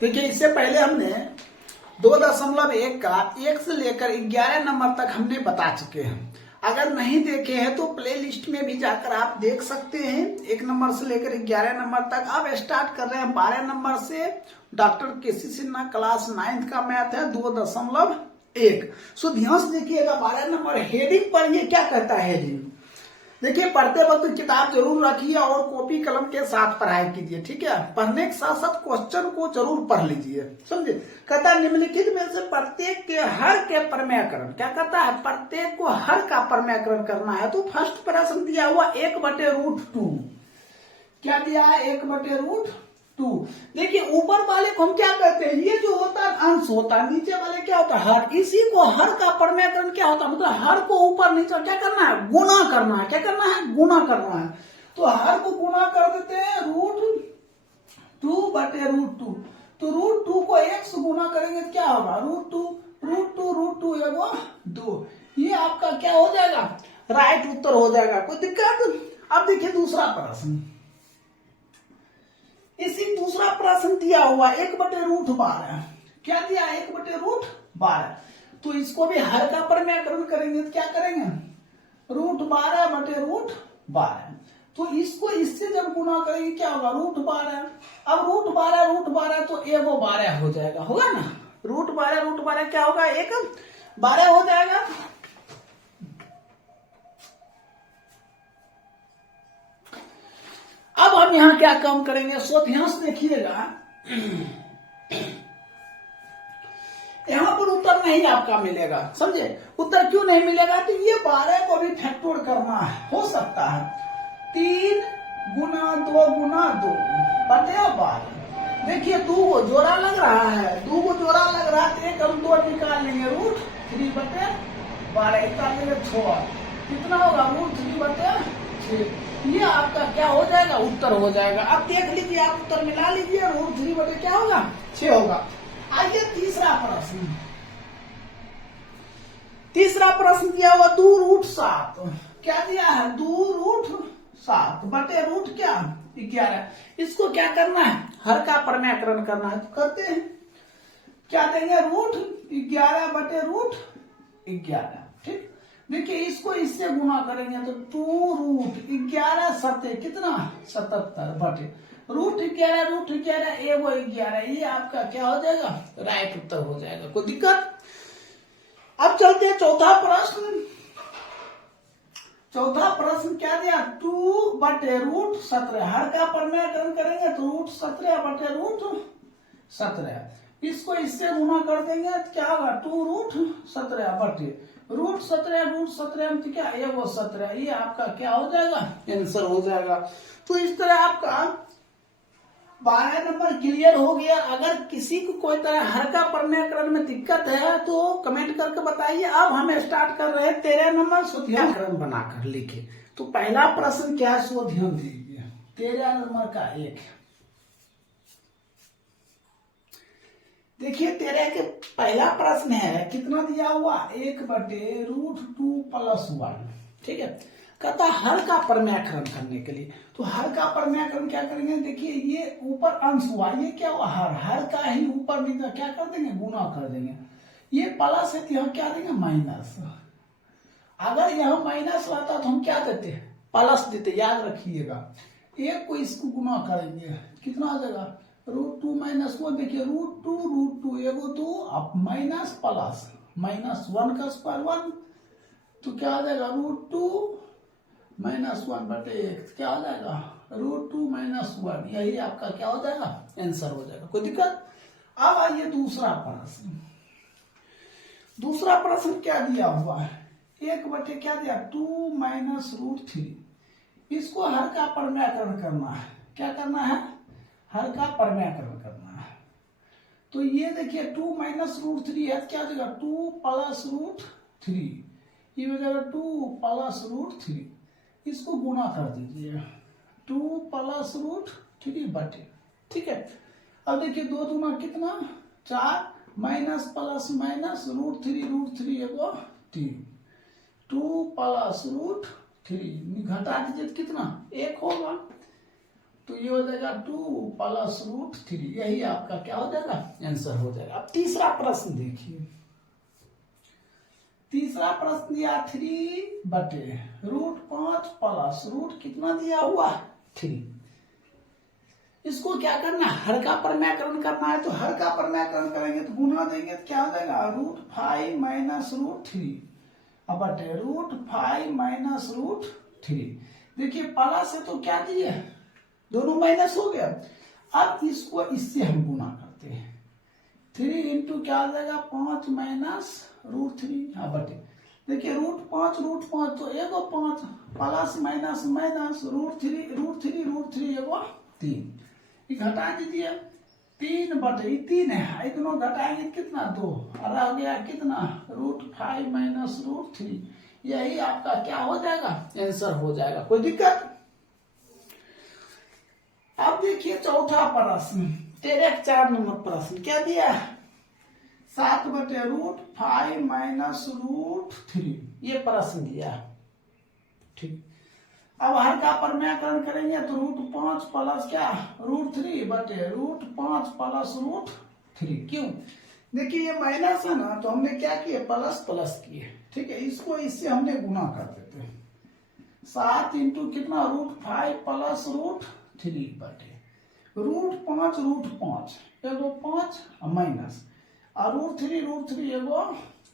देखिए इससे पहले हमने 2.1 का 1 से लेकर 11 नंबर तक हमने बता चुके हैं। अगर नहीं देखे हैं तो प्ले लिस्ट में भी जाकर आप देख सकते हैं। 1 नंबर से लेकर 11 नंबर तक। अब स्टार्ट कर रहे हैं 12 नंबर से। डॉक्टर केसी सिन्हा क्लास 9 का मैथ है 2.1। सो ध्यान से देखिएगा 12 नंबर हेडिंग पर ये क्या कहता है हेडिंग। देखिए पढ़ते वक्त किताब जरूर रखिए और कॉपी कलम के साथ पढ़ाई कीजिए, ठीक है। पढ़ने के साथ साथ क्वेश्चन को जरूर पढ़ लीजिए, समझे। कहता है निम्नलिखित में से प्रत्येक के हर के प्रमेयकरण, क्या कहता है, प्रत्येक को हर का प्रमेयकरण करना है। तो फर्स्ट प्रश्न दिया हुआ 1/√2, क्या दिया है 1/√2। देखिए ऊपर वाले को हम क्या कहते हैं, ये जो होता है अंश होता है, नीचे वाले क्या होता है हर। इसी को हर का प्रमेयकरण क्या होता है, मतलब हर को ऊपर नीचे क्या करना है, गुना करना है। क्या करना है, गुना करना है। तो हर को गुना कर देते हैं √2/√2। तो √2 को 1 से गुना करेंगे तो क्या होगा, √2 एगो 2। ये आपका क्या हो जाएगा, राइट उत्तर हो जाएगा। कोई दिक्कत। अब देखिए दूसरा प्रश्न, इसी दूसरा प्रश्न दिया हुआ 1/√12, क्या दिया 1/√12। तो इसको भी हर का प्रमेयकरण करेंगे तो क्या करेंगे, √12/√12। तो इसको इससे जब गुना करेंगे क्या होगा, √12। अब √12 तो एगो 12 हो जाएगा, होगा ना। √12 क्या होगा, 12 हो जाएगा। अब हम यहां क्या काम करेंगे, सो ध्यान से देखिएगा। यहां पर उत्तर नहीं आपका मिलेगा, समझे। उत्तर क्यों नहीं मिलेगा, तो ये 12 को भी फैक्टर करना है, हो सकता है 3 गुना 2 गुना 2 बटे 12। देखिए 2 को जोड़ा लग रहा है, 2 को जोड़ा लग रहा है तो एक हम 2 निकाल लेंगे, √3/12 निकाल लेंगे 6। कितना होगा, √3/6। ये आपका क्या हो जाएगा, उत्तर हो जाएगा। अब देख लीजिए आप उत्तर मिला लीजिए, √3/6 क्या होगा, 6 होगा। आइए तीसरा प्रश्न, तीसरा प्रश्न दिया हुआ 2√7, क्या दिया है 2√7 बटे रूट क्या 11। इसको क्या करना है, हर का प्रमेयकरण करना है। तो करते हैं, क्या देंगे, √11/√11, ठीक। देखिए इसको इससे गुना करेंगे तो 2√11 7 कितना 77 बटे √11 एगो 11। ये आपका क्या हो जाएगा, राइट उत्तर हो जाएगा। कोई दिक्कत। अब चलते हैं चौथा प्रश्न। चौथा प्रश्न क्या दिया, 2/√17। हर का प्रमेयकरण करेंगे तो √17/√17। इसको इससे गुना कर देंगे तो क्या होगा, 2√17/√17 में क्या एगो 17। ये आपका क्या हो जाएगा, आंसर हो जाएगा। तो इस तरह आपका 12 नंबर क्लियर हो गया। अगर किसी को कोई तरह हर का प्रमेयकरण में दिक्कत है तो कमेंट करके बताइए। अब हम स्टार्ट कर रहे हैं 13 नंबर सुध्याकरण बनाकर लिखे। तो पहला प्रश्न क्या है, सो ध्यान दीजिए। 13 नंबर का 1, देखिए 13 के पहला प्रश्न है, कितना दिया हुआ 1/√2+1, ठीक है। कहता हर का प्रमेयकरण करने के लिए, तो हर का प्रमेयकरण क्या करेंगे, देखिए ये ऊपर अंश हुआ, ये क्या हुआ हर का ही ऊपर नीचे क्या कर देंगे, गुना कर देंगे। ये प्लस है तो यहाँ क्या देंगे, माइनस। अगर यहाँ माइनस रहता तो हम क्या देते, प्लस देते, याद रखिएगा। एक को इसको गुना करेंगे, कितना आ जाएगा, √2 - 1। देखिए √2 एगो 2 अब माइनस प्लस -1 का स्क्वायर 1, तो क्या आ जाएगा, √2 - 1/1 क्या हो जाएगा, √2 - 1। यही आपका क्या हो जाएगा, आंसर हो जाएगा। कोई दिक्कत। अब आइए दूसरा प्रश्न। दूसरा प्रश्न क्या दिया हुआ है, 1/, क्या दिया 2 - √3। इसको हर का प्रमेयकरण करना है। क्या करना है, हर का प्रमेयकरण करना है। तो ये देखिए 2 - √3 है, क्या हो जाएगा 2 + √3। ये हो जाएगा 2 + √3। इसको गुना कर दीजिए, 2 + √3 बटे, ठीक है। अब देखिए 2 दूना कितना 4, माइनस प्लस माइनस √3 एगो 3, 2 + √3 घटा दीजिए तो कितना 1 होगा। तो ये हो जाएगा 2 प्लस रूट 3, यही आपका क्या हो जाएगा आंसर हो जाएगा। अब तीसरा प्रश्न देखिए, तीसरा प्रश्न दिया 3 बटे रूट 5 प्लस रूट कितना दिया हुआ 3। इसको क्या करना है, हर का परम्यकरण करना है, तो हर का परम्यकरण करेंगे तो गुना देंगे तो क्या हो जाएगा रूट 5 माइनस रूट 3 अब बटे रूट 5 माइनस रूट 3। देखिए प्लस है तो क्या दिए, दोनों माइनस हो गया। अब इसको इससे हम गुना करते हैं, 3 इंटू क्या आ जाएगा 5 माइनस रूट 3 हाँ बटे। देखिए रूट 5 तो एगो 5 प्लस माइनस माइनस रूट 3 एगो 3, घटा दीजिए 3 बटे 3 है, दोनों घटाएंगे कितना 2 और रह गया कितना रूट 5 माइनस रूट 3, यही आपका क्या हो जाएगा आंसर हो जाएगा। कोई दिक्कत। अब देखिए चौथा प्रश्न, 4 नंबर प्रश्न क्या दिया है, 7 बटे रूट 5 माइनस रूट 3, ये प्रश्न दिया है। ठीक, अब हर का परम्यकरण करेंगे तो रूट 5 प्लस क्या रूट 3 बटे रूट 5 प्लस रूट 3। क्यों, देखिए ये माइनस है ना, तो हमने क्या किया प्लस प्लस किए। ठीक है, इसको इससे हमने गुना कर देते हैं, 7 इंटू कितना रूट 5 प्लस रूट 3 बटे रूट 5 एगो 5 माइनस और रूट 3 एगो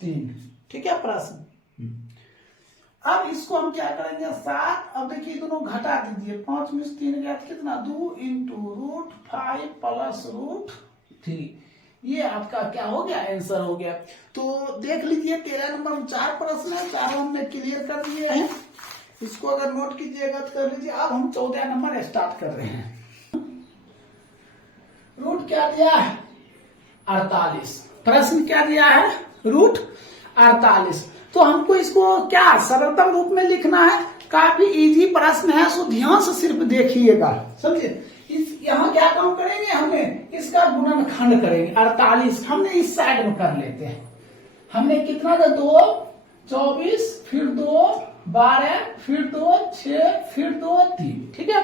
3। ठीक है प्रश्न। अब इसको हम क्या करेंगे 7, अब देखिए दोनों घटा दीजिए, 5 में से 3 गया कितना 2 इंटू रूट 5 प्लस रूट 3, ये आपका क्या हो गया आंसर हो गया। तो देख लीजिए 13 नंबर में 4 प्रश्न है, चारों हमने क्लियर कर दिए हैं। इसको अगर नोट कीजिएगा तो कर लीजिए। अब हम 14 नंबर स्टार्ट कर रहे हैं। रूट क्या दिया है 48, प्रश्न क्या दिया है रूट 48। तो हमको इसको क्या सरलतम रूप में लिखना है, काफी इजी प्रश्न है, सो ध्यान से सिर्फ देखिएगा, समझे। यहाँ क्या काम करेंगे, हमने इसका गुणनखंड करेंगे 48, हमने इस साइड में कर लेते हैं। हमने कितना था 2 24 फिर 2 12 फिर 2 6 फिर 2 3। ठीक है,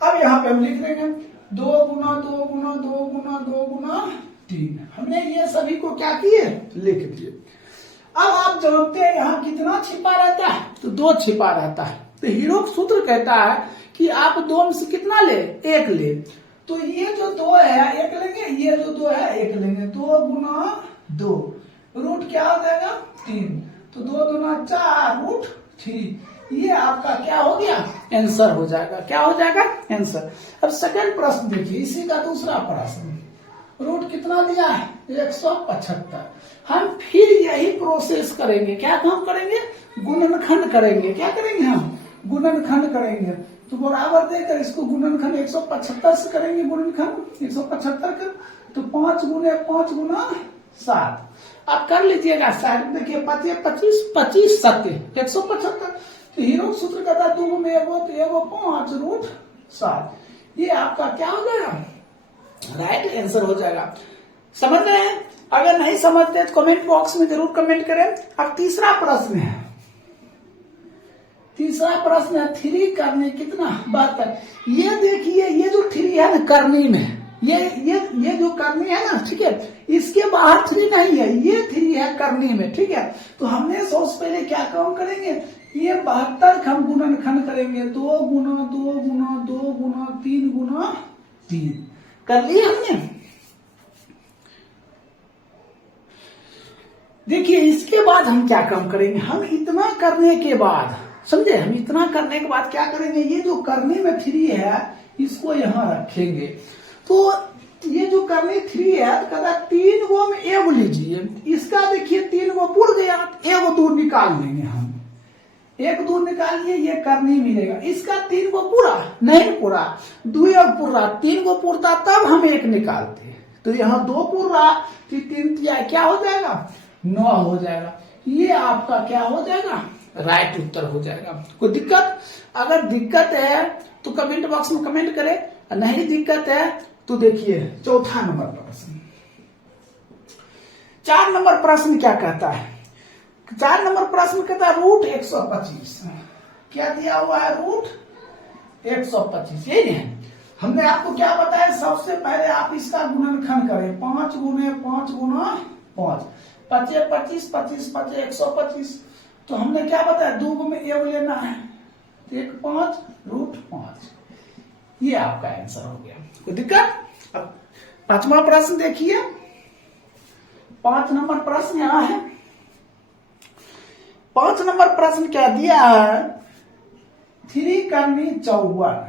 अब यहाँ पे हम लिख देंगे 2 गुना 2 गुना 2 गुना 2 गुना 3। हमने ये सभी को क्या किए लिख दिए। अब आप जानते हैं यहाँ कितना छिपा रहता है, तो 2 छिपा रहता है। तो हीरो सूत्र कहता है कि आप 2 में से कितना ले 1 ले, तो ये जो 2 है 1 लेंगे, ये जो 2 है 1 लेंगे, 2 गुना 2 रूट क्या हो जाएगा 3, तो 2 गुना 4 रूट 3, ये आपका क्या हो गया आंसर हो जाएगा। क्या हो जाएगा आंसर। अब सेकंड प्रश्न देखिए, इसी का दूसरा प्रश्न, रूट कितना दिया है 175। हम फिर यही प्रोसेस करेंगे, क्या काम करेंगे गुणनखंड करेंगे। क्या करेंगे हम गुणनखंड करेंगे, तो बराबर देकर इसको गुणनखंड 175 से करेंगे, गुणनखंड 175 कर, तो 5 गुने 5 गुना 7। आप कर लीजिएगा साइड में, देखिए 25 25 7 175। तो हीरो सूत्र कहता है 2 में एगो तो एगो 5 रूट 7, ये आपका क्या हो जाएगा राइट आंसर हो जाएगा। समझ रहे हैं, अगर नहीं समझते तो कमेंट बॉक्स में जरूर कमेंट करें। अब तीसरा प्रश्न है, तीसरा प्रश्न है 3 करने कितना 72। ये देखिए ये जो 3 है ना करनी में, ये जो करनी है ना, ठीक है, इसके बाहर 3 नहीं है, ये 3 है करनी में। ठीक है, तो हमने सबसे पहले क्या काम करेंगे, ये 72 हम गुणनखंड करेंगे, 2 गुना 2 गुना 2 गुना 3 गुना 3 कर लिया हमने। देखिए इसके बाद हम क्या काम करेंगे, हम इतना करने के बाद समझे, हम इतना करने के बाद क्या करेंगे, ये जो करने में 3 है इसको यहां रखेंगे। तो ये जो करने 3 है तो कहता 3 गो में एगो लीजिए, इसका देखिए 3 गो पुर गया, एगो दूर निकाल लेंगे हम, एक दूर निकालिए ये करनी मिलेगा। इसका 3 गो पूरा नहीं पूरा, 2 पूरा, 3 गो पूरता तब हम 1 निकालते, तो यहाँ 2 पूरा, 3 क्या हो जाएगा 9 हो जाएगा। ये आपका क्या हो जाएगा राइट उत्तर हो जाएगा। कोई दिक्कत, अगर दिक्कत है तो कमेंट बॉक्स में कमेंट करें, नहीं दिक्कत है तो देखिए चौथा नंबर प्रश्न। 4 नंबर प्रश्न क्या कहता है, 4 नंबर प्रश्न कहता है रूट 125। क्या दिया हुआ है रूट 125, यही है। हमने आपको क्या बताया, सबसे पहले आप इसका गुणनखंड करें, 5 गुने 5 गुना 5, 25 25 25 25 125। तो हमने क्या बताया, 2 में योग लेना है, तो 1 5 √5, ये आपका आंसर हो गया। कोई दिक्कत? अब 5वां प्रश्न देखिए, 5 नंबर प्रश्न यहां है। 5 नंबर प्रश्न क्या दिया है, 3 करनी 54,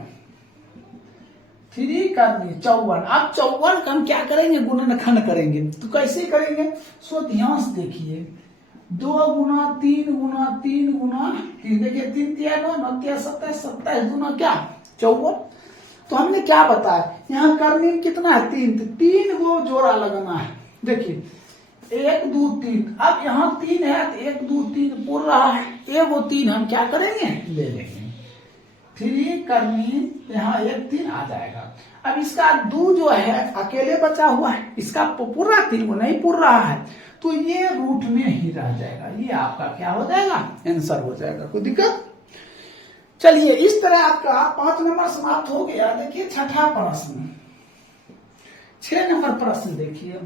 3 करनी 54। अब 54 का हम क्या करेंगे, गुणनखंड करेंगे। तो कैसे करेंगे, सो ध्यान से देखिए, 2 गुना 3 गुना 3 गुना 3, देखिए 3 3 9 9 3 27 27 गुना क्या 54। तो हमने क्या बताया, यहाँ करनी कितना है, 3, 3 को जोड़ा लगाना है। देखिए 1 2 3, अब यहाँ 3 है तो 1 2 3 पूर रहा है, 1 और 3 हम क्या करेंगे, ले लेंगे। 3 करनी यहाँ 1 3 आ जाएगा। अब इसका 2 जो है अकेले बचा हुआ है, इसका पूरा 3 को नहीं पूर रहा है, तो ये रूट में ही रह जाएगा। ये आपका क्या हो जाएगा, आंसर हो जाएगा। कोई दिक्कत? चलिए, इस तरह आपका 5 नंबर समाप्त हो गया। देखिए 6ठा प्रश्न, 6 नंबर प्रश्न देखिए,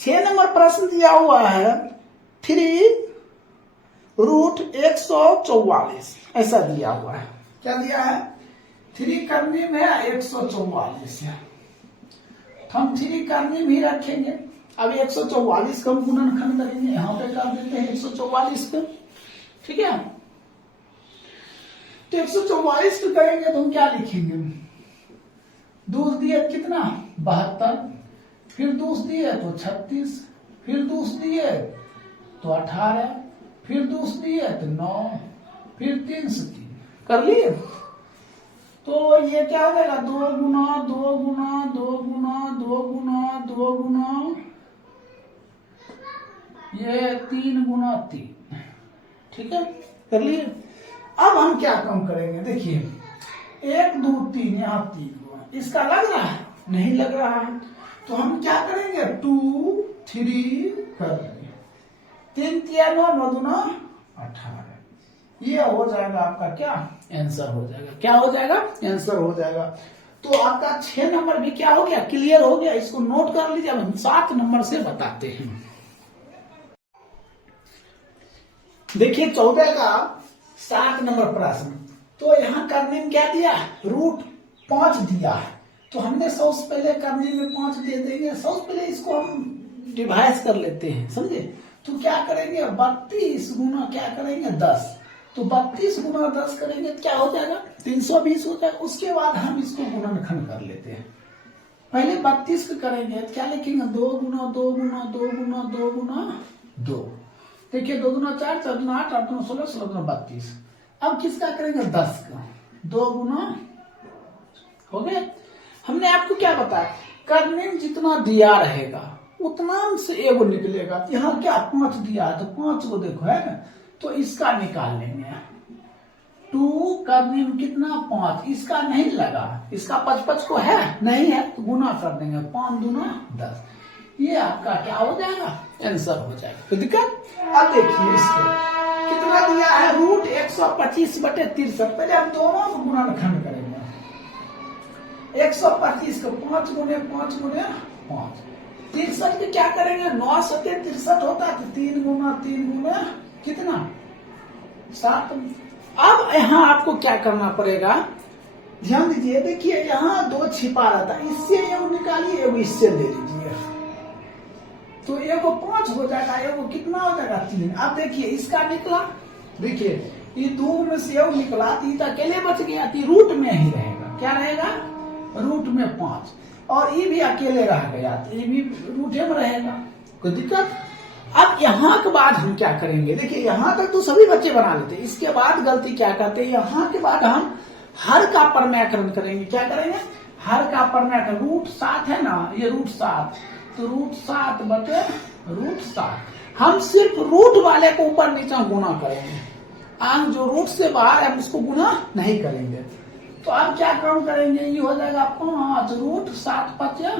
6 नंबर प्रश्न दिया हुआ है 3 √144, ऐसा दिया हुआ है। क्या दिया है, 3 करने में 144 है, तो हम 3 करने भी रखेंगे। अब 144 का हम गुणनखंड करेंगे, यहाँ पे कर देते हैं 144 को, ठीक है। तो 144 को करेंगे तो हम क्या लिखेंगे, 2 दिए कितना 72, फिर 2 दिए तो 36, फिर 2 दिए तो 18, फिर 2 दिए तो 9, फिर 3 से 3 कर लिए। तो ये क्या हो जाएगा, 2 गुना 2 गुना 2 गुना 2 गुना 2 गुना, ये 3 गुना 3, ठीक है, कर लिए। अब हम क्या कम करेंगे, देखिए 1 2 3, यहाँ 3 गुना, इसका लग रहा है, नहीं लग रहा है, तो हम क्या करेंगे, 2 3 कर देंगे, 3 3 9 9 2 18, ये हो जाएगा आपका क्या आंसर हो जाएगा। क्या हो जाएगा, आंसर हो जाएगा। तो आपका 6 नंबर भी क्या हो गया, क्लियर हो गया। इसको नोट कर लीजिए। हम 7 नंबर से बताते हैं। देखिए 14 का 7 नंबर प्रश्न, तो यहाँ करने में क्या दिया, √5 दिया है। तो हमने सबसे पहले करने में 5 दे देंगे, सबसे पहले इसको हम डिवाइड कर लेते हैं, समझे। तो क्या करेंगे, 32 गुना क्या करेंगे 10, तो 32 गुना 10 करेंगे तो क्या हो जाएगा, 320 हो जाएगा। उसके बाद हम इसको गुणनखंड कर लेते हैं। पहले 32 को करेंगे तो क्या लिखेंगे, 2 गुना 2 गुना 2 गुना 2 गुना 2, देखिए 2 गुना 4 4 गुना 8 8 गुना 16 16 गुना 32। अब किसका करेंगे, 10 का, 2 गुना हो गए। हमने आपको क्या बताया, करने में जितना दिया रहेगा उतना से एगो निकलेगा। यहाँ क्या 5 दिया है, तो 5 को देखो है ना, तो इसका निकाल लेंगे। 2 करने में कितना 5, इसका नहीं लगा, इसका 55 को है नहीं है, तो गुना कर देंगे, 5 दूना 10, ये आपका क्या हो जाएगा, आंसर हो जाएगा। तो दिक्कत? अब देखिए इसको कितना दिया है, √125/63। पहले हम दोनों को गुणनखंड करेंगे। 125 को 5 गुने 5 गुने 5, 63 के क्या करेंगे, 9 7 63 होता है, तो 3 गुना 3 गुना कितना 7। अब यहाँ आपको क्या करना पड़ेगा, ध्यान दीजिए। देखिए यहाँ 2 छिपा रहता है, इससे एगो निकालिए, एगो इससे ले लीजिए, तो एगो 5 हो जाएगा, एगो कितना हो जाएगा 3। अब देखिए इसका निकला, देखिए ये 2 में से एगो निकला, तो ये अकेले बच गया, तो रूट में ही रहेगा। क्या रहेगा, रूट में 5, और ये भी अकेले रह गया, तो ये भी रूटे में रहेगा। कोई दिक्कत? अब यहाँ के बाद हम क्या करेंगे, देखिए यहाँ तक तो सभी बच्चे बना लेते हैं। इसके बाद गलती क्या करते हैं, यहाँ के बाद हम हर का परम्यकरण करेंगे। क्या करेंगे, हर का परम्यकरण। √7 है ना, ये √7, तो √7 बटे √7। हम सिर्फ रूट वाले को ऊपर नीचे गुना करेंगे, अंक जो रूट से बाहर है उसको गुना नहीं करेंगे। तो अब क्या काम करेंगे, ये हो जाएगा 5 √7 5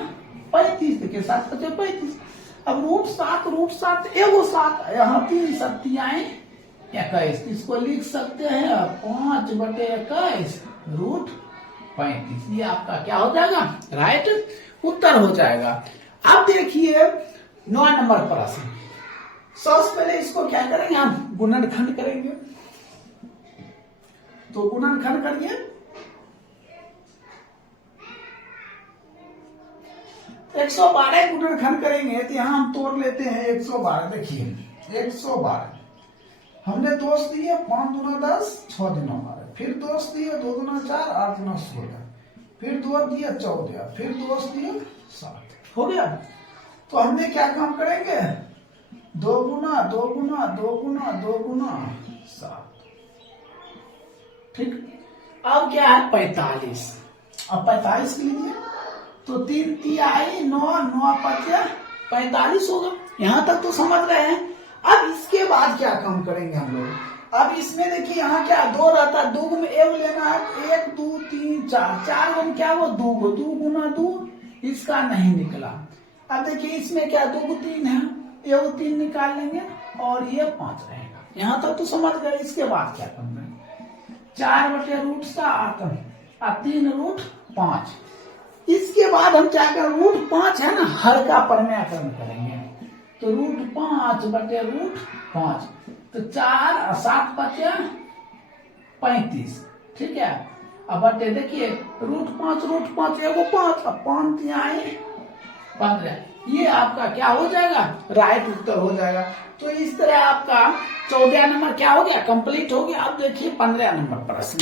35, देखिए 7 5 35। अब √7 एगो 7, यहाँ 3 7 21, इसको लिख सकते हैं 5/21 √35। ये आपका क्या हो जाएगा? राइट उत्तर हो जाएगा। अब देखिए 9 नंबर प्रश्न। सबसे पहले इसको क्या करेंगे हम? गुणनखंड करेंगे। तो गुणनखंड करिए। 112 गुणनखंड करेंगे तो यहां हम तोड़ लेते हैं 112। देखिए 112 हमने दोष दिए 5 दूना 10, 6 दूना 12, फिर दोष दिए 2 दूना 4, 8 दूना 16, फिर 2 दिए 14, फिर दोष दिए 7। हो गया। तो हमने क्या काम करेंगे? 2 गुना 2 गुना 2 गुना 2 गुना 7। ठीक। अब क्या है? 45। अब 45 के लिए तो 3 तिहाई 9, 9 5 45 होगा। यहां तक तो समझ रहे हैं। अब इसके बाद क्या काम करेंगे हम लोग? अब इसमें देखिए यहाँ क्या 2 रहता है, 2 में एव लेना है। 1 2 3 4, 4 गुण क्या वो 2 गो, 2 गुना 2, इसका नहीं निकला। अब देखिए इसमें क्या 2 को 3 है, एव 3 निकाल लेंगे और ये 5 रहेगा। यहाँ तक तो समझ गए। इसके बाद क्या करना है? 4/√7 और 3√5। इसके बाद हम क्या कर? √5 है ना, हर का परम्यकरण करेंगे। तो √5/√5 तो 4 और 7 बचे 35। ठीक है। अब बटे देखिए √5 एगो 5 और 5 तिहाई 15। ये आपका क्या हो जाएगा? राइट उत्तर हो जाएगा। तो इस तरह आपका 14 नंबर क्या हो गया? कंप्लीट हो गया। अब देखिए 15 नंबर प्रश्न।